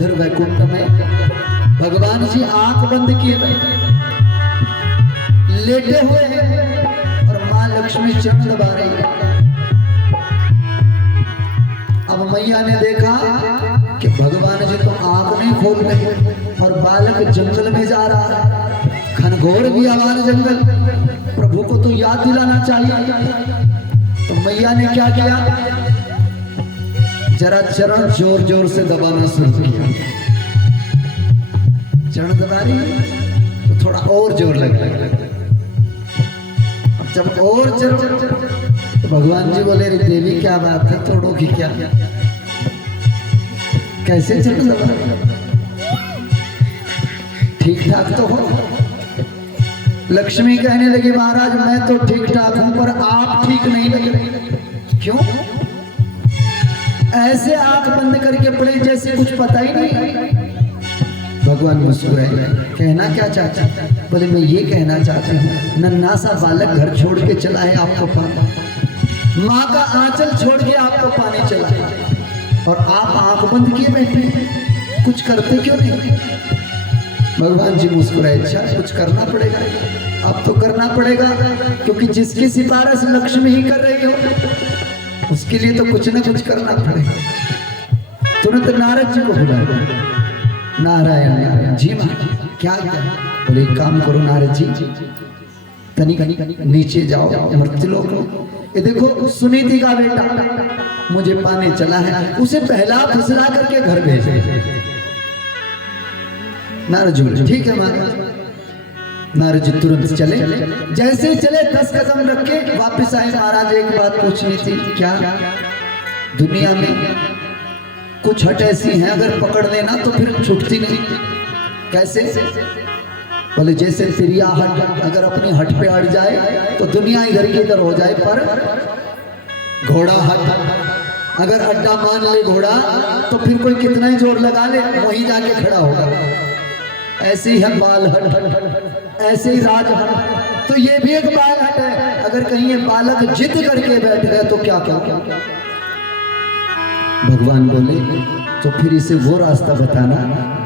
उधर वैकुंठ में भगवान जी आंख बंद किए लेटे हुए हैं और माँ लक्ष्मी चरण दबा रही है। अब मैया ने देखा कि भगवान जी तो आंख नहीं खोल रहे और बालक जंगल में जा रहा है, घनघोर बियाबान जंगल, प्रभु को तो याद दिलाना चाहिए। तो मैया ने क्या किया, जरा चरण जोर जोर से दबाना शुरू किया। चरण दबा रही तो थोड़ा और जोर लग जब और चरण तो भगवान जी बोले, रे देवी क्या बात है, तोड़ोगी क्या, कैसे चरण दबा, ठीक ठाक तो हो। लक्ष्मी कहने लगी, महाराज मैं तो ठीक ठाक हूं पर आप ठीक नहीं लग रहे। क्यों? ऐसे आंख बंद करके पड़े जैसे कुछ पता ही नहीं। भगवान मुस्कुराए, कहना क्या चाहते हैं? बोले मैं ये कहना चाहती हूँ, नन्हा सा बालक घर छोड़ के चला है आपको पाने, माँ का आंचल छोड़ के आपको पाने चला है और आप आंख बंद किए बैठे, कुछ करते क्यों नहीं? भगवान जी मुस्कुराए, अच्छा कुछ करना पड़ेगा, अब तो करना पड़ेगा, क्योंकि जिसकी सिफारिश लक्ष्मी ही कर रही हो उसके लिए तो कुछ ना कुछ करना पड़ेगा। तुरंत नारद जी को बुलाया, नारायण नारायण जी मां क्या क्या? बोले एक काम करो नारद जी, तनिक नीचे जाओ मृत्युलोक में, ये देखो सुनीति का बेटा मुझे पाने चला है, उसे पहला फुसला करके घर भेजे। नारद जी ठीक है महाराज। नारद जी तुरंत चले, जैसे ही चले 10 कदम रख के वापिस आए। महाराज एक बात पूछनी थी। क्या? दुनिया में कुछ हट ऐसी हैं अगर पकड़ लेना तो फिर छूटती नहीं। कैसे? बोले जैसे तिरिया हट अगर अपनी हट पे अड़ जाए तो दुनिया इधर की इधर हो जाए, पर घोड़ा हट अगर अड्डा मान ले घोड़ा तो फिर कोई कितना ही जोर लगा ले वहीं जाके खड़ा होगा। ऐसे ही है बाल हट, ऐसे ही राज हट, तो ये भी एक बाल हट है। अगर कहीं ये बालक जिद करके बैठ गए तो क्या क्या? भगवान बोले तो फिर इसे वो रास्ता बताना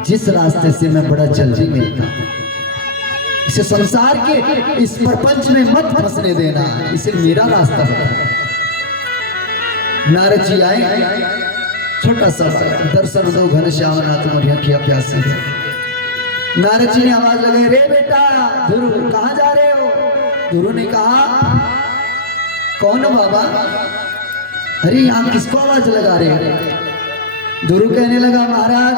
जिस रास्ते से मैं बड़ा जल्दी मिलता हूं। इसे संसार के इस प्रपंच में मत फंसने देना, इसे मेरा रास्ता बताना। नारद जी आए, छोटा सा दर्शन दो घनश्याम नाथ मोरिया की प्यासी है। नारद जी ने आवाज लगाई, रे बेटा ध्रुव कहाँ जा रहे हो? ध्रुव ने कहा, कौन हो बाबा? अरे यहाँ किसको आवाज लगा रहे हो? ध्रुव कहने लगा, महाराज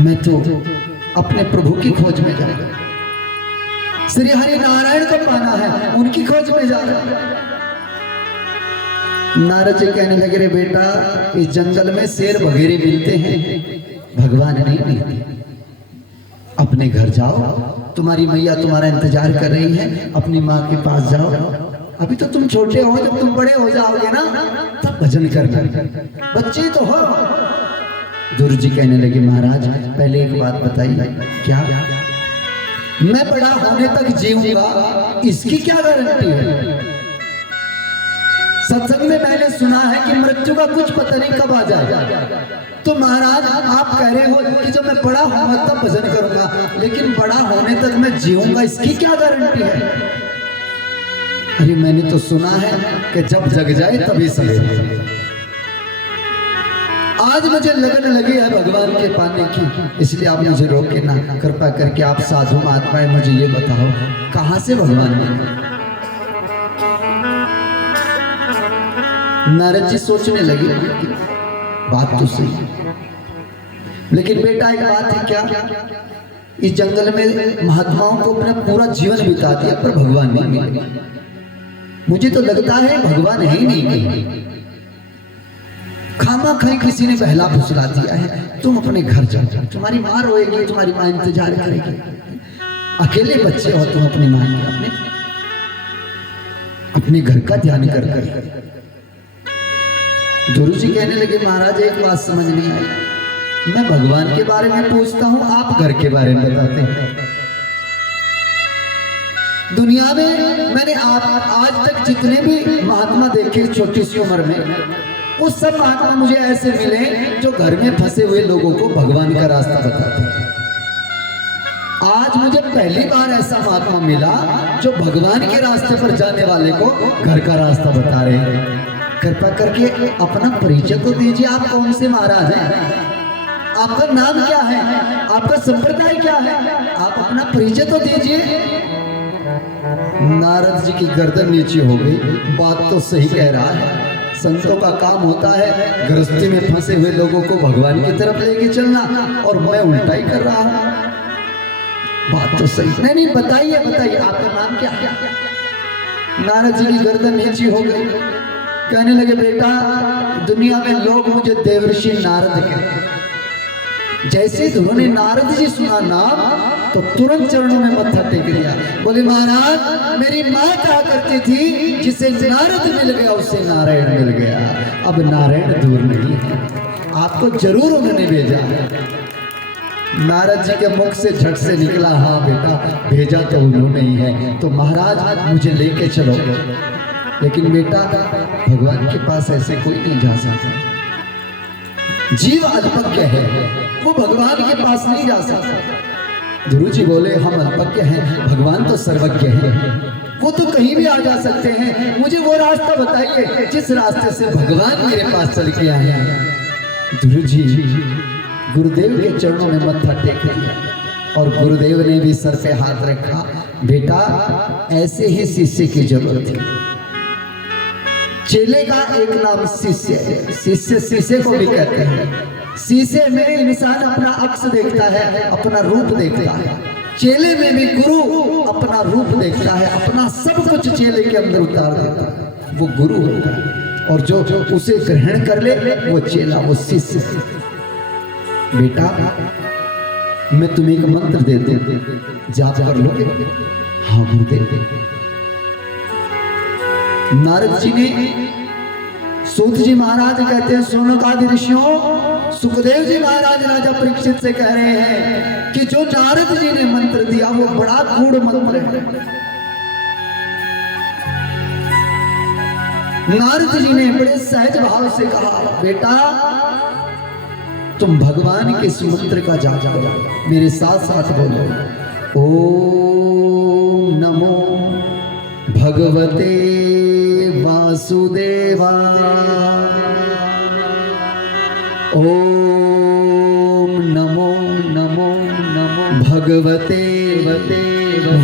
मैं तो अपने प्रभु की खोज में जा रहा हूं, श्री हरि नारायण को पाना है, उनकी खोज में जा रहा हूं। नारद जी कहने लगे, रे बेटा इस जंगल में शेर वगैरह मिलते हैं, भगवान नहीं मिलते। अपने घर जाओ, तुम्हारी मैया तुम्हारा इंतजार कर रही है, अपनी माँ के पास जाओ। अभी तो तुम छोटे हो, जब तुम बड़े हो जाओगे ना तब भजन करना, बच्चे तो हो। ध्रुव जी कहने लगे, महाराज पहले एक बात बताइए। क्या? मैं बड़ा होने तक जीऊंगा इसकी क्या गारंटी है? सत्संग में मैंने सुना है कि मृत्यु का कुछ पता नहीं कब आ जाएगा। तो महाराज आप कह रहे हो कि जब मैं बड़ा होऊंगा तब भजन करूंगा, लेकिन बड़ा होने तक मैं जीऊंगा इसकी क्या गारंटी है? अरे मैंने तो सुना है कि जब जग जाए तभी सवेरे। आज मुझे लगन लगी है भगवान के पाने की, इसलिए आप मुझे रोके ना, कृपा करके आप साधु महात्माएं मुझे ये बताओ कहां से भगवान मिले? नारद जी सोचने लगे, बात तो सही है, लेकिन बेटा एक बात है। क्या? इस जंगल में महात्माओं को अपना पूरा जीवन बिता दिया पर भगवान नहीं मिले। मुझे तो लगता है भगवान है ही नहीं, खामा खाई किसी ने बहला फुसला दिया है। तुम अपने घर जाओ, तुम्हारी माँ रोएगी, तुम्हारी माँ इंतजार करेगी। अकेले बच्चे हो तुम, अपनी माँ के अपने घर का ध्यान कर कर। ध्रुव जी कहने लगे, महाराज एक बात समझ नहीं आई, मैं भगवान के बारे में पूछता हूं, आप घर के बारे में बताते हैं। दुनिया में मैंने आज तक जितने भी महात्मा देखे छोटी सी उम्र में, वो सब महात्मा मुझे ऐसे मिले जो घर में फंसे हुए लोगों को भगवान का रास्ता बताते हैं। आज मुझे पहली बार ऐसा महात्मा मिला जो भगवान के रास्ते पर जाने वाले को घर का रास्ता बता रहे हैं। कृपा करके अपना परिचय तो दीजिए, आप कौन से महाराज हैं, आपका नाम क्या है, आपका संप्रदाय क्या है, आप अपना परिचय तो दीजिए। नारद जी की गर्दन नीचे हो गई। बात तो सही कह रहा है, संतों का काम होता है गृहस्थी में फंसे हुए लोगों को भगवान की तरफ लेके चलना, और मैं उल्टा ही कर रहा हूं। बात तो सही। नहीं बताइए बताइए, आपका नाम क्या है। नारद जी की गर्दन नीचे हो गई। कहने लगे, बेटा दुनिया में लोग मुझे देवर्षि नारद कहते। जैसे ही उन्होंने नारद जी सुना नाम तो तुरंत चरणों में मत्था टेक दिया। बोले, महाराज मेरी माँ कहा करती थी जिसे नारद मिल गया उसे नारायण मिल गया। अब नारायण दूर नहीं है, आपको जरूर उन्होंने भेजा। नारद जी के मुख से झट से निकला, हाँ बेटा भेजा तो उन्होंने ही है, तो महाराज मुझे लेके चलो। लेकिन बेटा भगवान के पास ऐसे कोई नहीं जा सकता, जीव अल्पज्ञ है, वो भगवान के पास नहीं जा सकता। गुरु जी बोले, हम अल्पज्ञ हैं, भगवान तो सर्वज्ञ हैं, वो तो कहीं भी आ जा सकते हैं। मुझे वो रास्ता बताइए जिस रास्ते से भगवान मेरे पास चल के आए हैं। गुरु जी गुरुदेव के चरणों में मत्था टेक दिया और गुरुदेव ने भी सर पे हाथ रखा। बेटा ऐसे ही शिष्य की जरूरत है। चेले का एक नाम शिष्य है। शिष्य शीशे को भी कहते हैं। शीशे में इंसान अपना अक्स देखता है, अपना रूप देखता है। चेले में भी गुरु अपना रूप देखता है, अपना सब कुछ चेले के अंदर उतार देता है। वो गुरु होता है, और जो उसे ग्रहण कर ले वो चेला, वो शिष्य। बेटा मैं तुम्हें एक मंत्र देते, जाप कर लोगे? हाँ गुरुदेव। नारद जी ने, सूत जी महाराज कहते हैं, सोनकादि ऋषियों, सुखदेव जी महाराज राजा परीक्षित से कह रहे हैं कि जो नारद जी ने मंत्र दिया वो बड़ा गूढ़ मंत्र है। नारद जी ने बड़े सहज भाव से कहा, बेटा तुम भगवान के इस मंत्र का जाप करो, मेरे साथ साथ बोलो, ओम नमो भगवते वासुदेवा, ओम नमो नमो नमो भगवते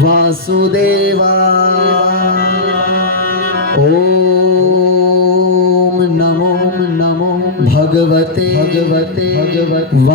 वासुदेवा, ओम नमो नमो भगवते